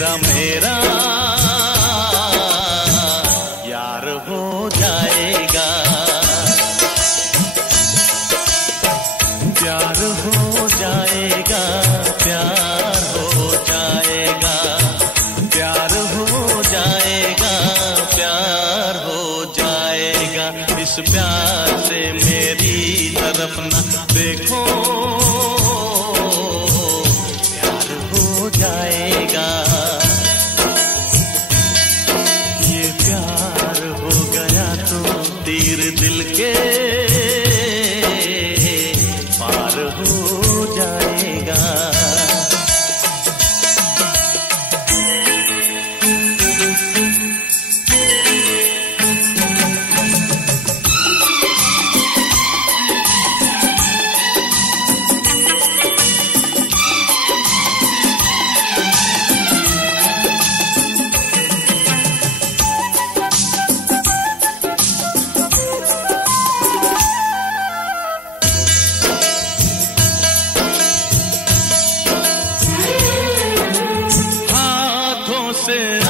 तेरा मेरा यार हो जाएगा, प्यार हो जाएगा, प्यार हो जाएगा, प्यार हो जाएगा, प्यार हो जाएगा। इस प्यार से मेरी तरफ न देखो, प्यार हो जाएगा। ये प्यार हो गया तो तीर दिल के पार हो जाएगा।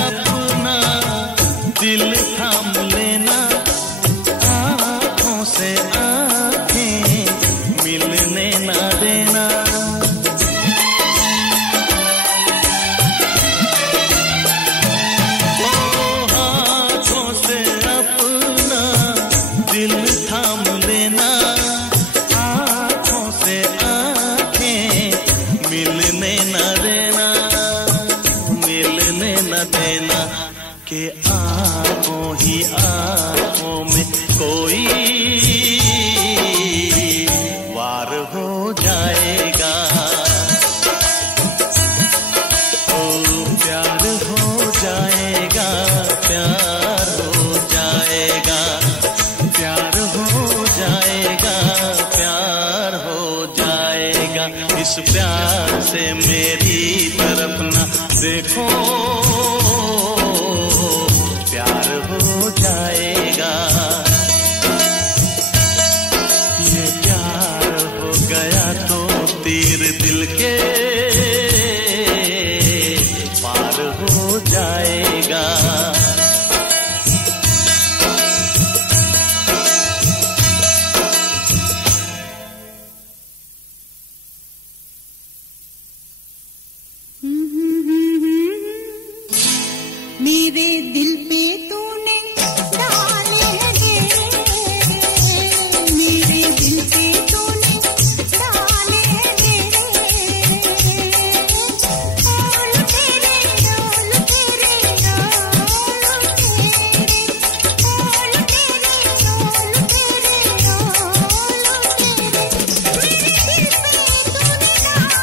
अपना दिल थाम लेना, आँखों से आँखें मिलने ना देना। हाथों से अपना दिल थाम लेना, आँखों से आँखें मिलने ना देना, मिलने न देना। कि आँखों ही आँखों में कोई वार हो जाएगा। ओ प्यार हो जाएगा, प्यार हो जाएगा, प्यार हो जाएगा, प्यार हो जाएगा। इस प्यार से मेरी तरफ न देखो, प्यार हो जाएगा। ये प्यार हो गया तो तीर दिल के पार हो जाएगा। मेरे दिल पे तूने डाले डेरे, मेरे दिल पे तूने डाले डेरे, ओल तेरे ओल तेरे ओल तेरे, ओल तेरे ओल तेरे ओल तेरे, मेरे दिल पे तूने डाले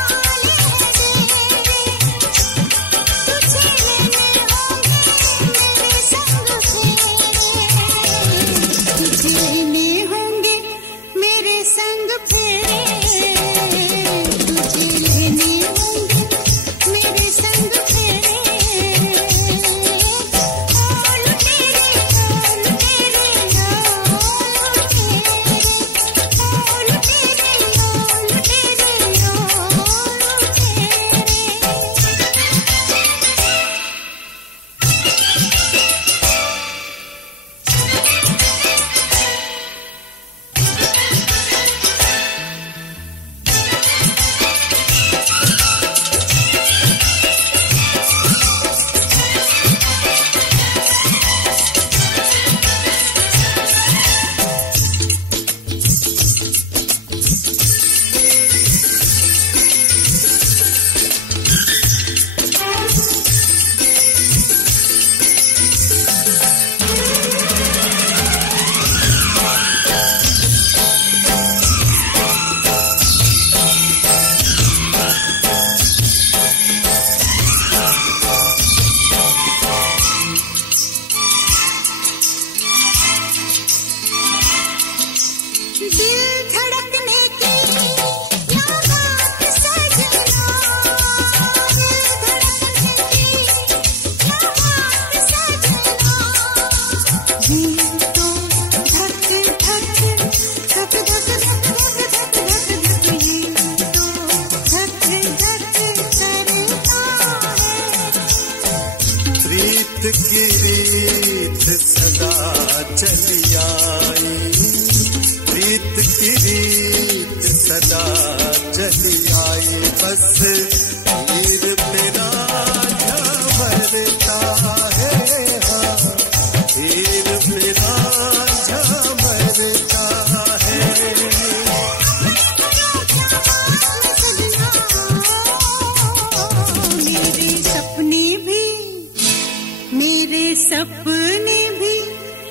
मेरे सपने भी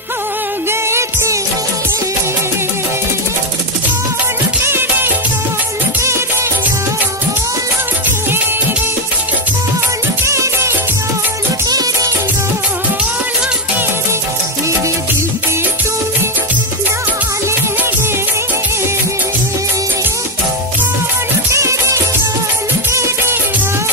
हो गए तेरे। ओल तेरे, ओल तेरे, ओल तेरे, ओल तेरे, ओल तेरे, ओल तेरे, मेरे दिल पे तूने डाले डेरे। ओल तेरे, ओल तेरे, ओल तेरे, ओल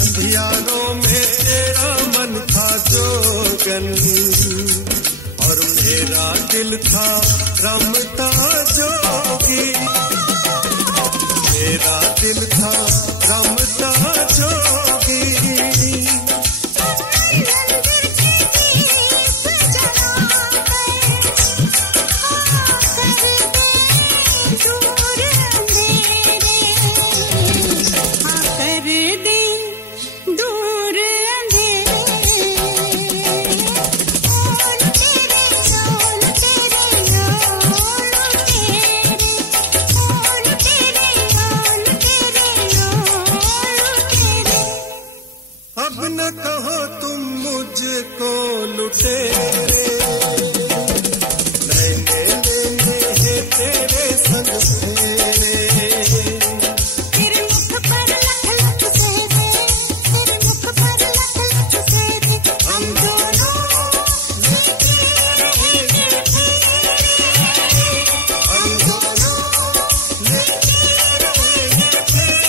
अंधियारों में तेरा मन था जोगन और मेरा दिल था रमता जोगी। मेरा दिल था रमता जोगी। अब न कहो तुम मुझको लुटेरे, नैने लेने हैं तेरे संग फेरे। तेरे मुख पर लख लख चेहरे, तेरे मुख पर लख लख चेहरे, हम दोनों लेके रहेंगे फेरे, हम दोनों लेके रहेंगे फेरे।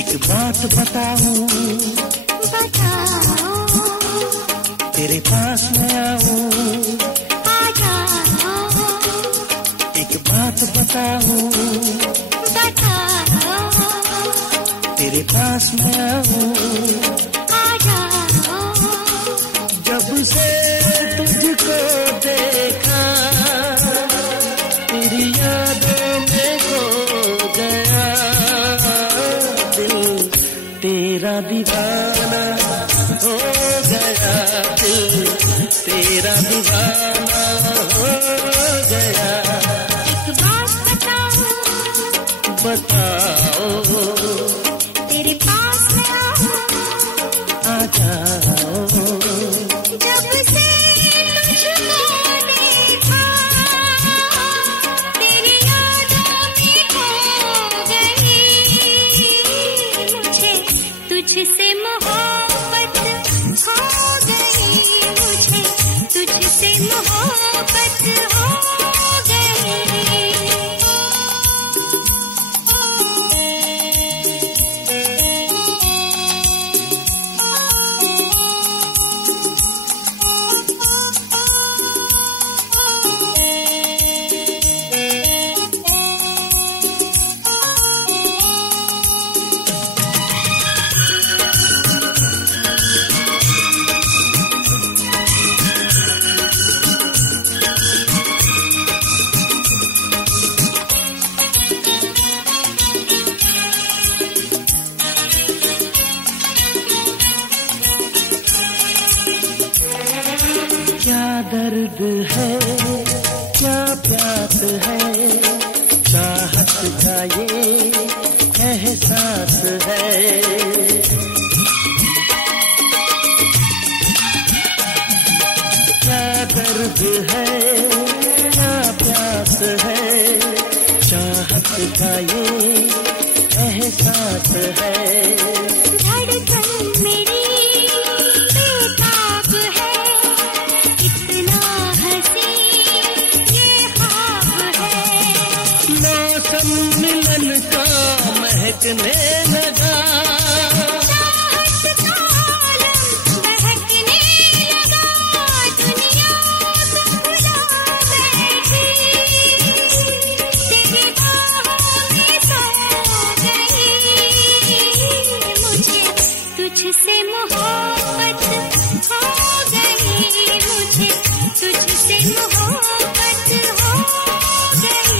एक बात बताऊं, बताओ, तेरे पास मैं आऊं, आ जाओ, एक बात बताऊं, बताओ, तेरे पास मैं आऊं। आ जाओ, जब से तुझको देख मोहब्बत हो क्या दर्द है, क्या प्यास है, चाहत का ये एहसास है। क्या दर्द है, क्या प्यास है, चाहत का ये एहसास है। मिलन का महकने लगा, चाहत का आलम बहकने लगा, दुनिया तो भुला बैठी, तेरी बाहों में सो गई। मुझे तुझसे मोहब्बत हो गई, मुझे तुझसे मोहब्बत हो गई।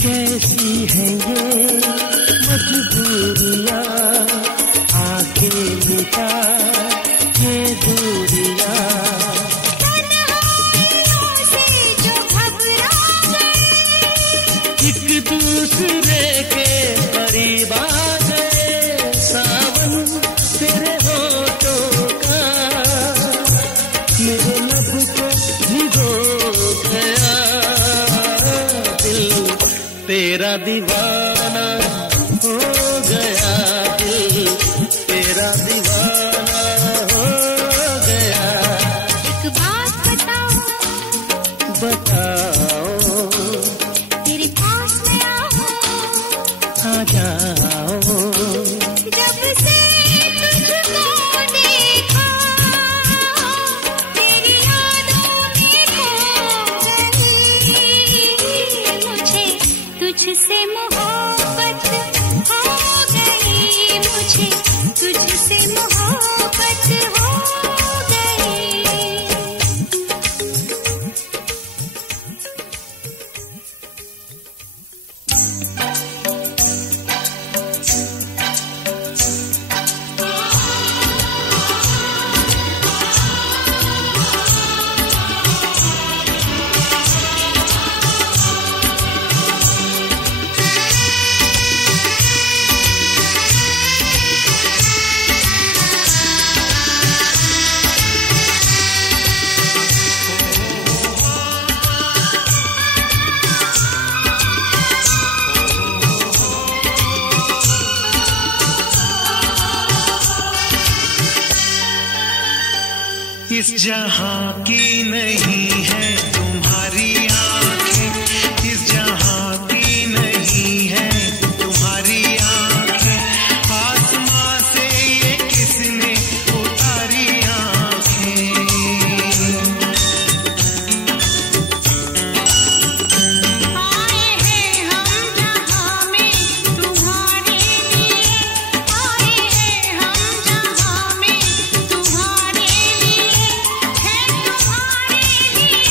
कैसी है ये मजबूरियां, आके मिटा ये दूरियां, तन्हाइयों से जो घबरा गए, एक दूसरे के करीब आ गए। सावन तेरे होठों का मेरे लब को भिगो गया, तेरा दीवाना हो गया, दिल तेरा दीवाना हो गया। एक बात बताओ, बताओ, तेरे पास मैं आऊं, आ जाओ। जब से तुझको देखा, तेरी यादों में खो गई, मुझे तुझसे मोहब्बत हो गई, मुझे तुझसे मोहब्बत हो गई। किस जहां की नहीं है तुम्हारी आंखें, किस जहां की नहीं है तुम्हारी आंखें, आसमां से ये किसने उतारी आंखें। आए हैं हम जहां में तुम्हारे लिए, आए हैं हम जहां में तुम्हारे लिए, है तुम्हारे लिए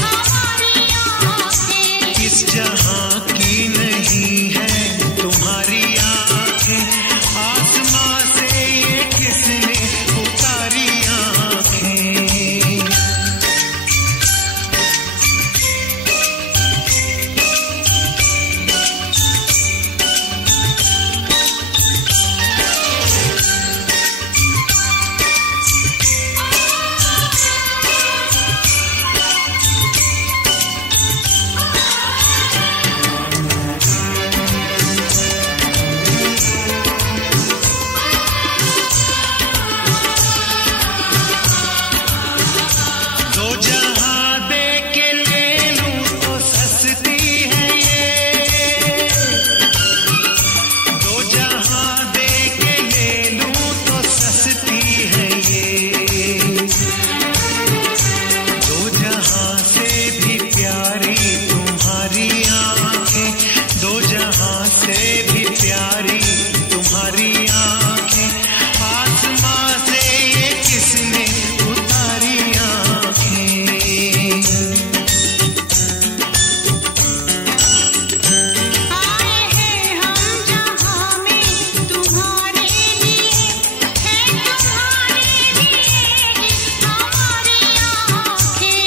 हमारी आँखें। किस जहां की नहीं है तुम्हारी आंखें, आसमां से ये किसने उतारी आंखें। दो जहां दे के ले लूं तो सस्ती है ये, दो जहां दे के ले लूं तो सस्ती है ये, दो जहां से भी प्यारी तुम्हारी आंखें, दो जहां से भी प्यारी तुम्हारी आंखें, आसमां से ये किसने उतारी आंखें। आए हैं हम जहां में तुम्हारे लिए, है तुम्हारे लिए हमारी आँखें।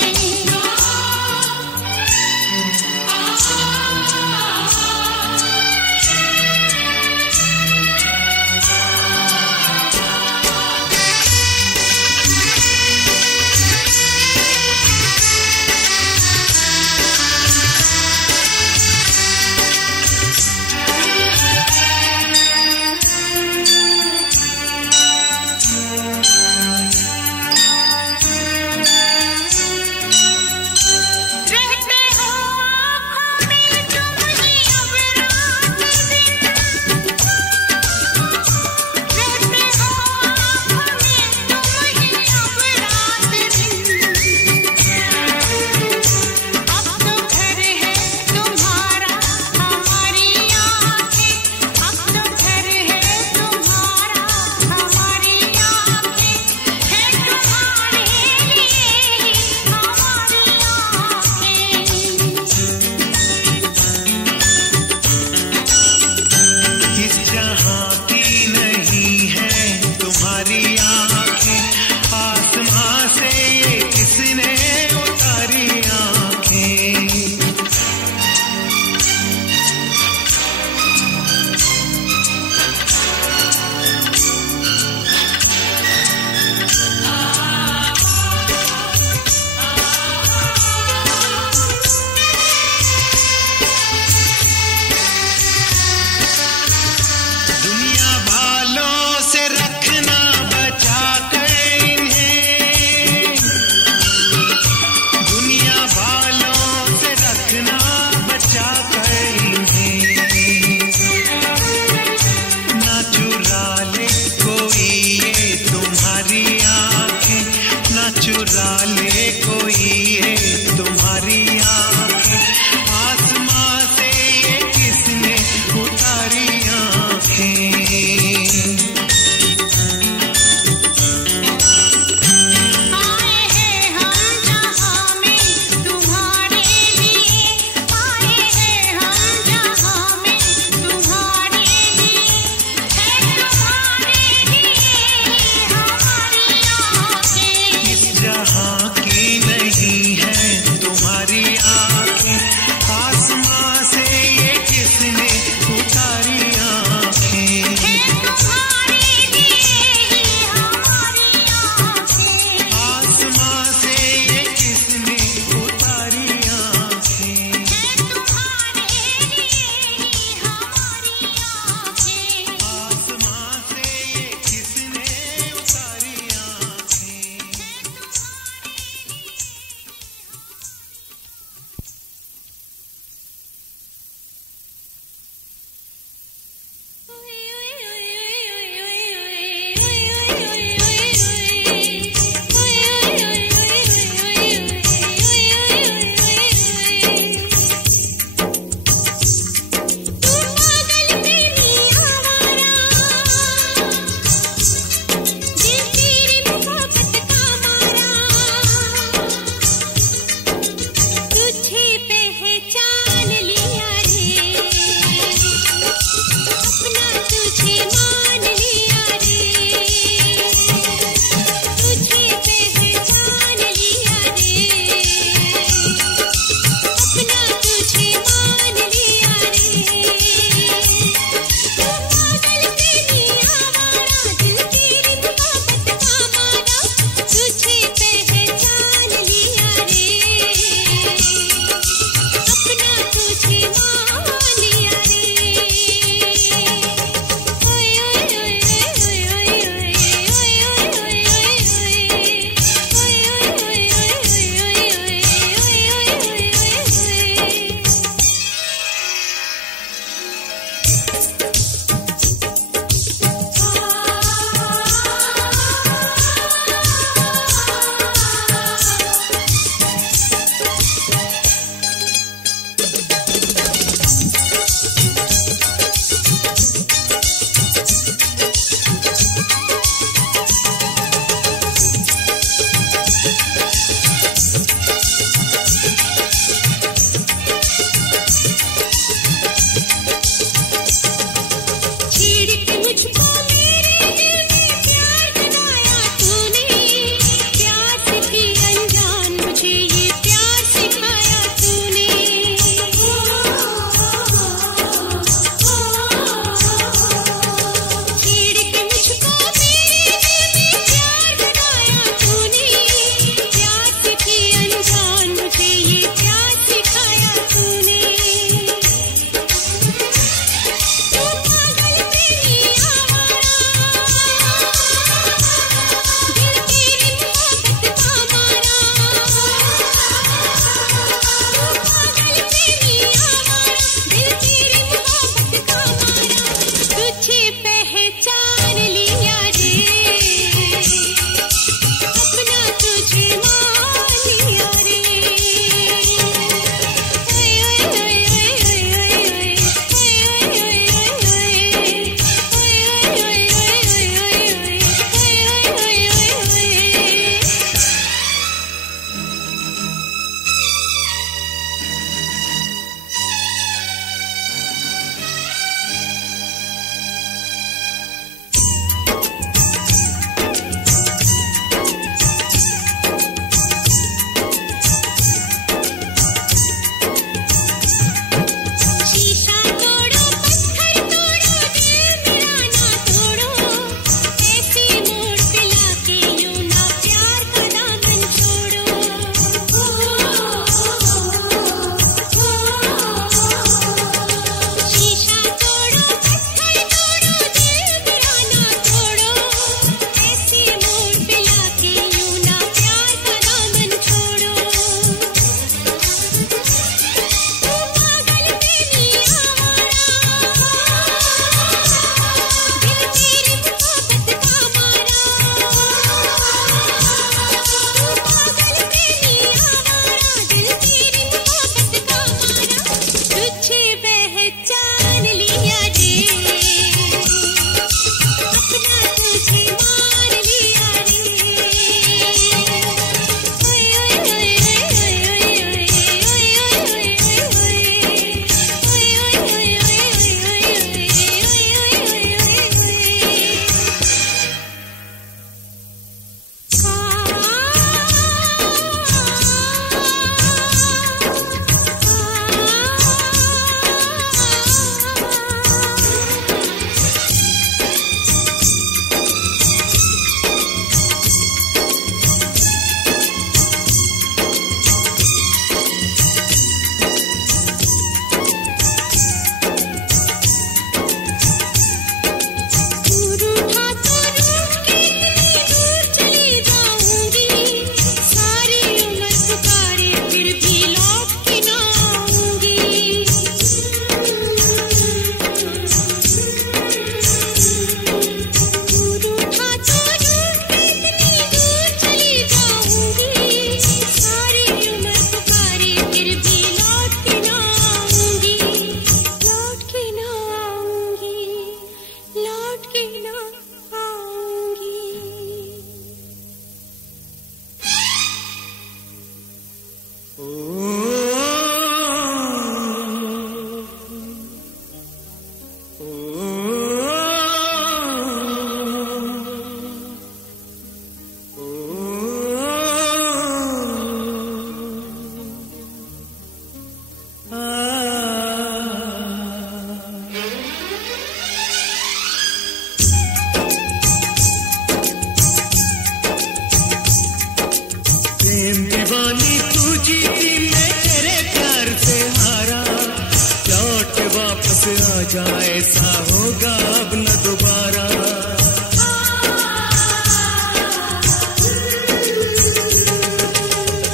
ऐसा होगा अब न दोबारा।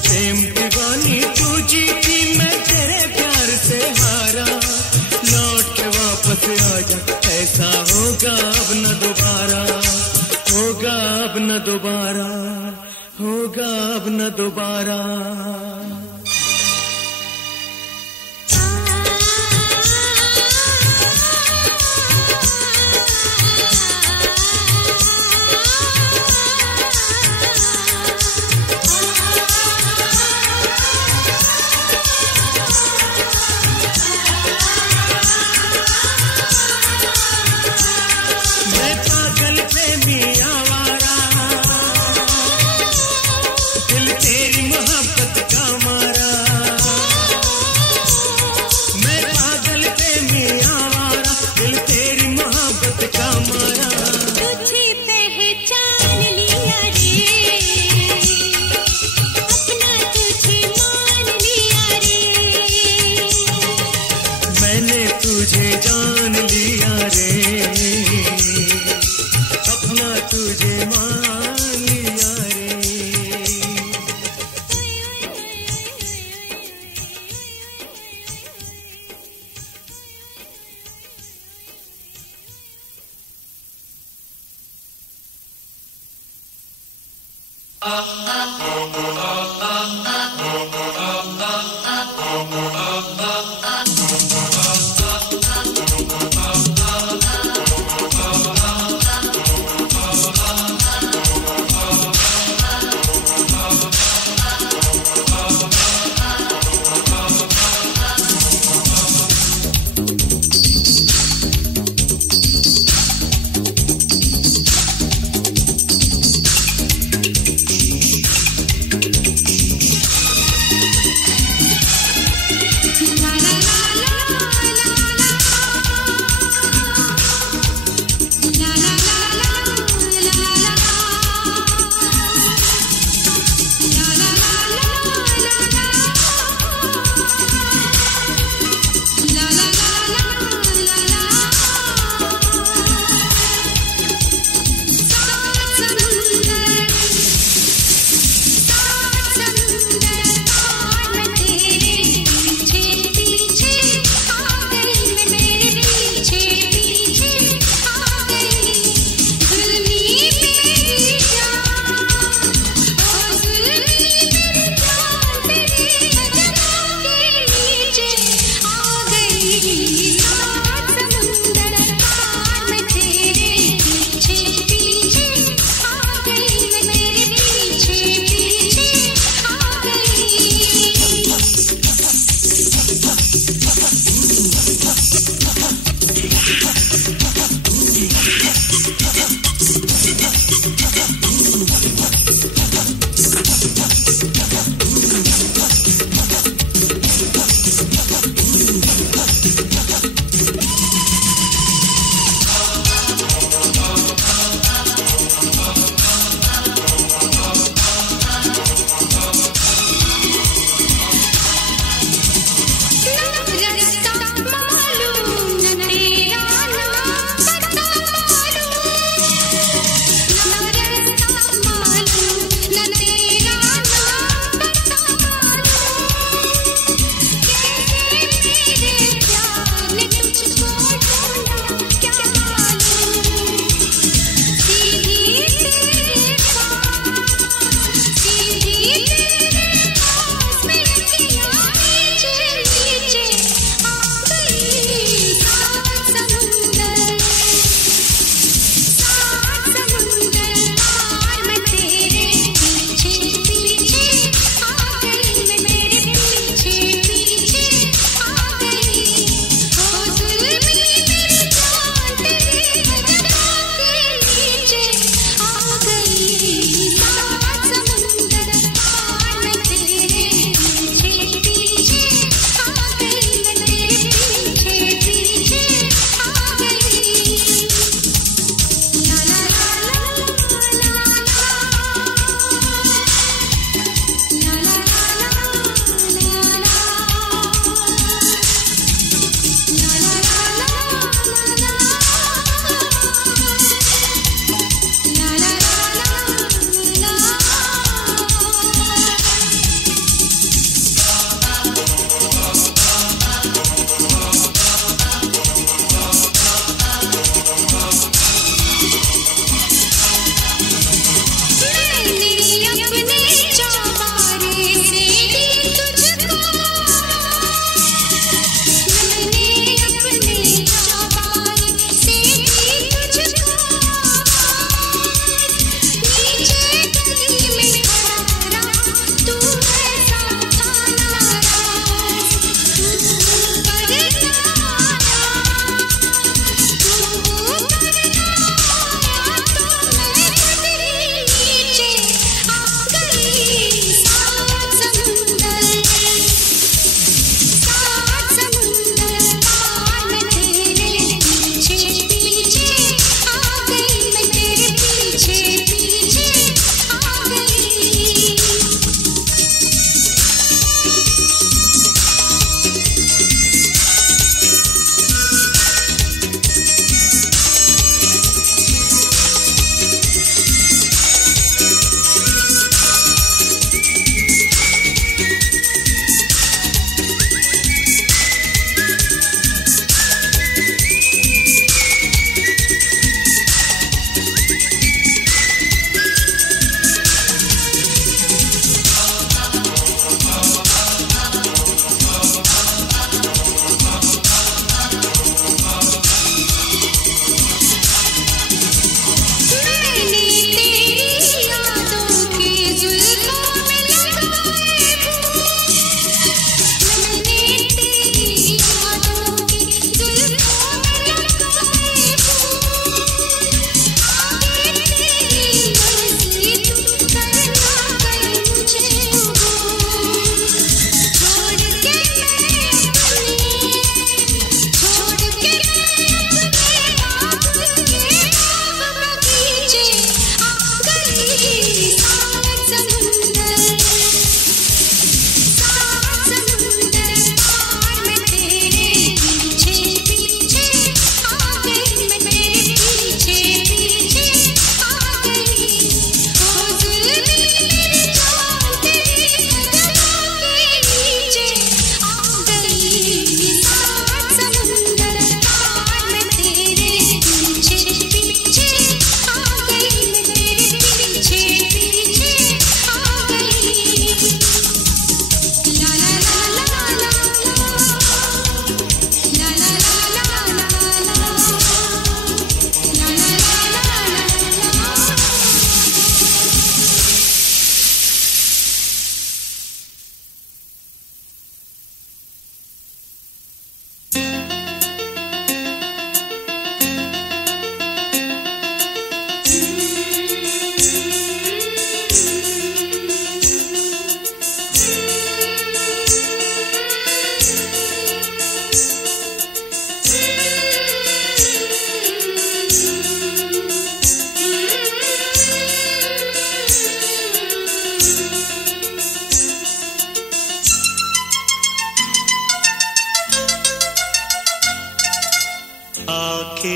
प्रेम दीवानी तू जीती मैं तेरे प्यार से हारा, लौट के वापस आजा ऐसा होगा अब न दोबारा, होगा अब न दोबारा, होगा अब न दोबारा। तुझे जान लिया रे, अपना तुझे मान लिया रे।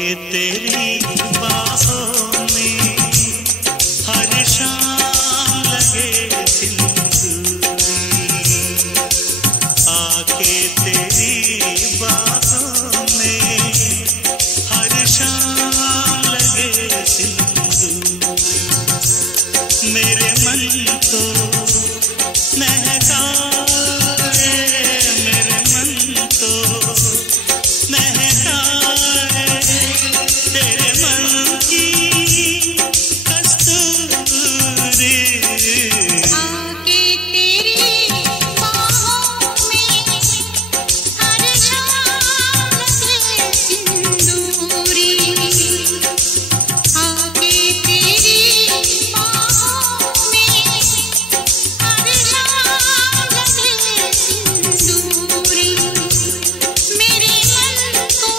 तेरी बाहों में हर शाम लगे सिंदूरी, आके तेरी बाहों में हर शाम लगे सिंदूरी, मेरे मन को महकाए, मेरे मन को महकाए, तेरे मन की कस्तूरी, आके तेरी बाहों में हर शाम लगे सिंदूरी, आके तेरी बाहों में हर शाम लगे सिंदूरी, मेरे मन को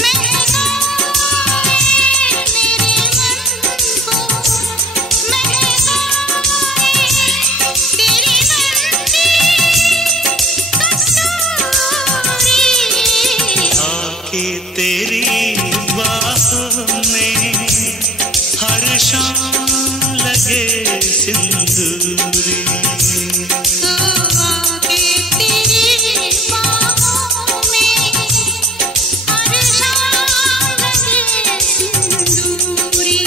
महकाए, मेरे मन को महकाए, तेरे मन की कस्तूरी, आके तेरी बाहों में हर शाम लगे सिंदूरी। आके तेरी बाहों में हर शाम लगे सिंदूरी।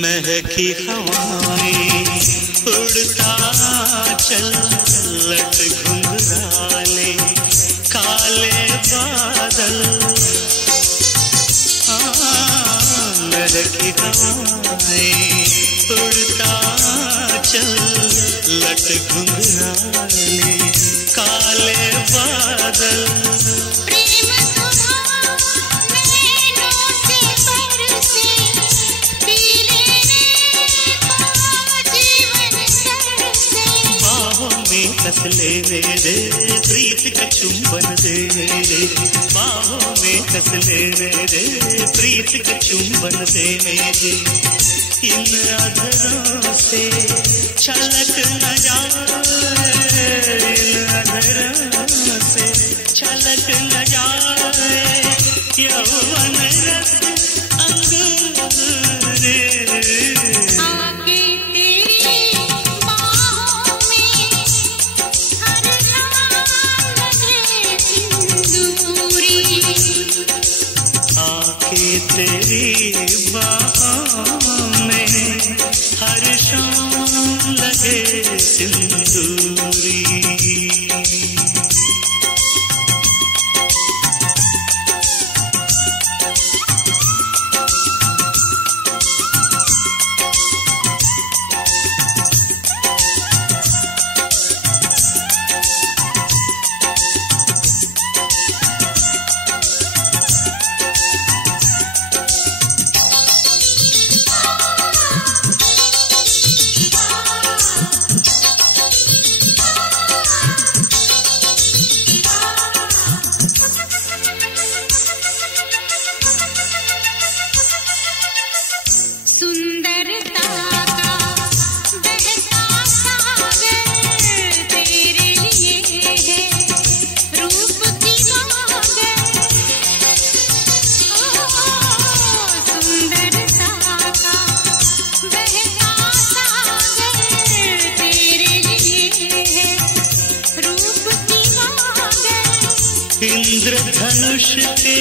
महकी हवाएं उड़ता चल, लट घुंघराले काले बादल, महकी हवाएं उड़ता चल, लट घुंघराले काले बादल, प्रेम सुधा नैनों से बरसे, पी लेने को जीवन तरसे, बाहों में कस ले रे, प्रीत का चुंबन दे रे, बाहों में कस ले रे, प्रीत का चुंबन दे रे, इन अधरों से छलक न जाए, इन अधरों से छलक न जाए, यौवन रस अंगूर, आके तेरी बाहों में हर शाम लगे सिंदूरी, आके तेरी बाहों में हर शाम लगे सिंदूरी। सुंदरता का बहता सागर तेरे लिए है, रूप की सागर, सुंदरता का बहता सागर तेरे लिए है, रूप की सागर, इंद्रधनुष के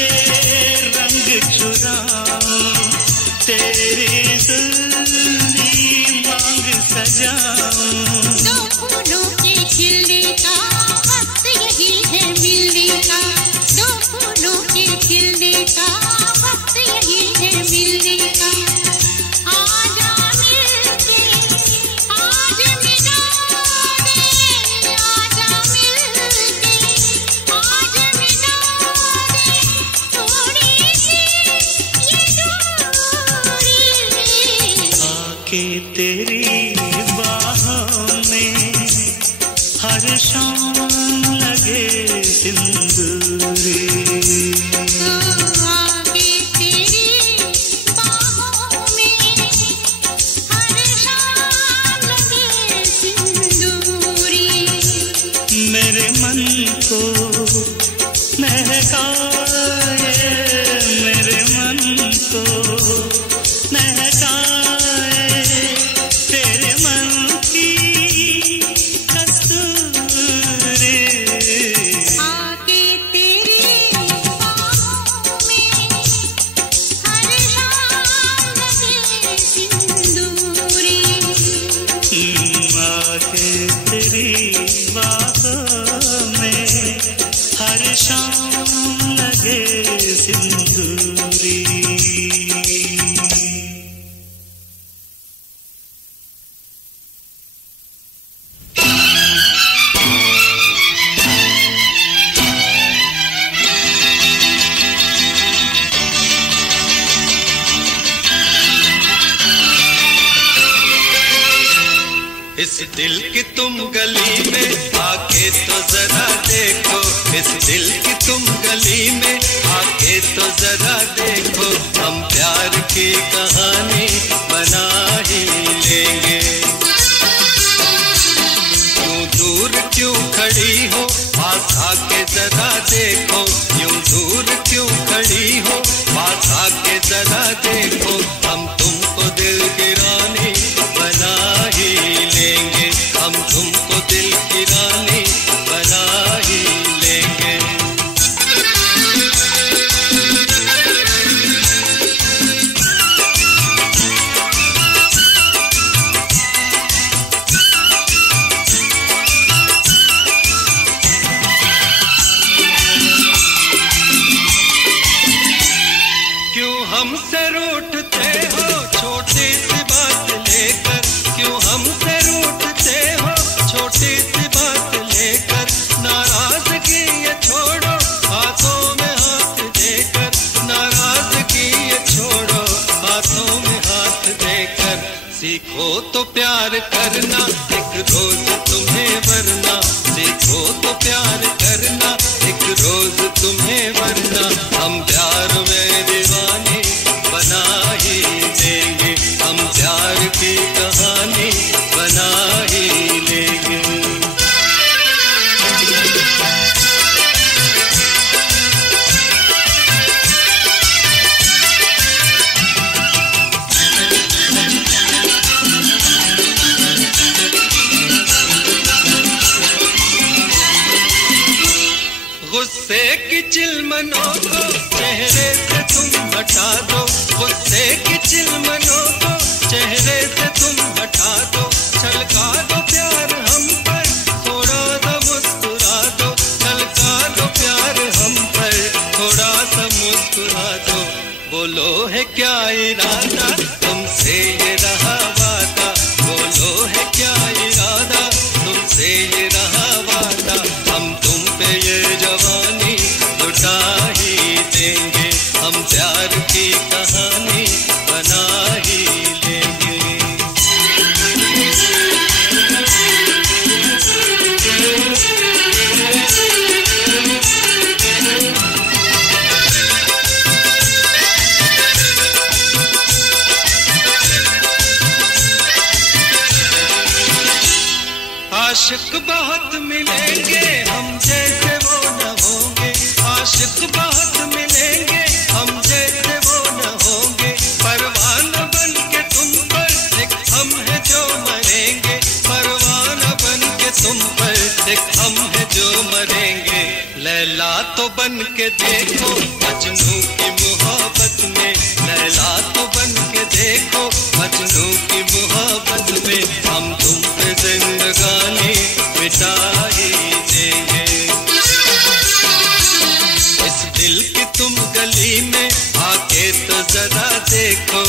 रंग चुराऊं, तेरी सुनी मांग सजाऊं, दो फूलों के खिलने का वक्त यही है मिलने का, दो फूलों के खिलने का वक्त यही है मिलने का, आजा मिलके आज मिला दे, आजा आके तेरी बाहों में हर शाम लगे सिंदूरी। मेरे मन को महकाए, मेरे मन को महकाए तेरे मन की कस्तूरी। आके तेरी बाहों में हर शाम लगे सिंदूरी। आके तेरी बाहों में हर शाम लगे सिंदूरी। इस दिल की तुम गली में आके तो जरा देखो, इस दिल की तुम गली में आके तो जरा देखो, हम प्यार की कहानी बना ही लेंगे। क्यों दूर क्यों खड़ी हो, पास आके जरा देखो, यूं दूर क्यों खड़ी हो, पास आके जरा देखो, हम तुमको दिल की रानी बना ही लेंगे, हम तुमको दिल की रानी बना ही लेंगे। क्यों हमसे रूठते हो छोटी सी बात लेकर, क्यों हमसे रूठते हो छोटी सी बात लेकर, नाराजगी ये छोड़ो हाथों में हाथ देकर, नाराजगी ये छोड़ो हाथों में हाथ देकर, सीखो तो प्यार करना एक रोज तुम्हें वरना, सीखो तो प्यार करना एक रोज तुम्हें वरना, हम प्यार में दीवानी बना ही देंगे, हम प्यार की कहानी बना ही लेंगे। गुस्से की चिलमनों को चेहरे से तुम हटा दो, गुस्से की चिलमनों को चेहरे से तुम हटा दो, छलका दो प्यार हम पर थोड़ा सा मुस्कुरा दो, छलका दो प्यार हम पर थोड़ा सा मुस्कुरा दो, बोलो है क्या इरादा तुमसे ये रहा वादा, बोलो है क्या इरादा तुमसे ये रहा वादा, हम तुम पे ये जवानी लुटा ही देंगे, हम प्यार की कहानी बना ही लेंगे। आशिक बहुत मिलेंगे हम जैसे वो न होंगे, आशिक बहुत मिलेंगे हम जैसे वो न होंगे, परवाना बन के तुम पर एक हम है जो मरेंगे, परवाना बन के तुम पर एक हम है जो मरेंगे, लैला तो बन के देखो मजनू की मोहब्बत में, लैला तो बन के देखो मजनू की मोहब्बत में, हम तुम पे जिंदगानी मिटा ही देंगे। इस दिल की तुम गली में आके तो जरा देखो,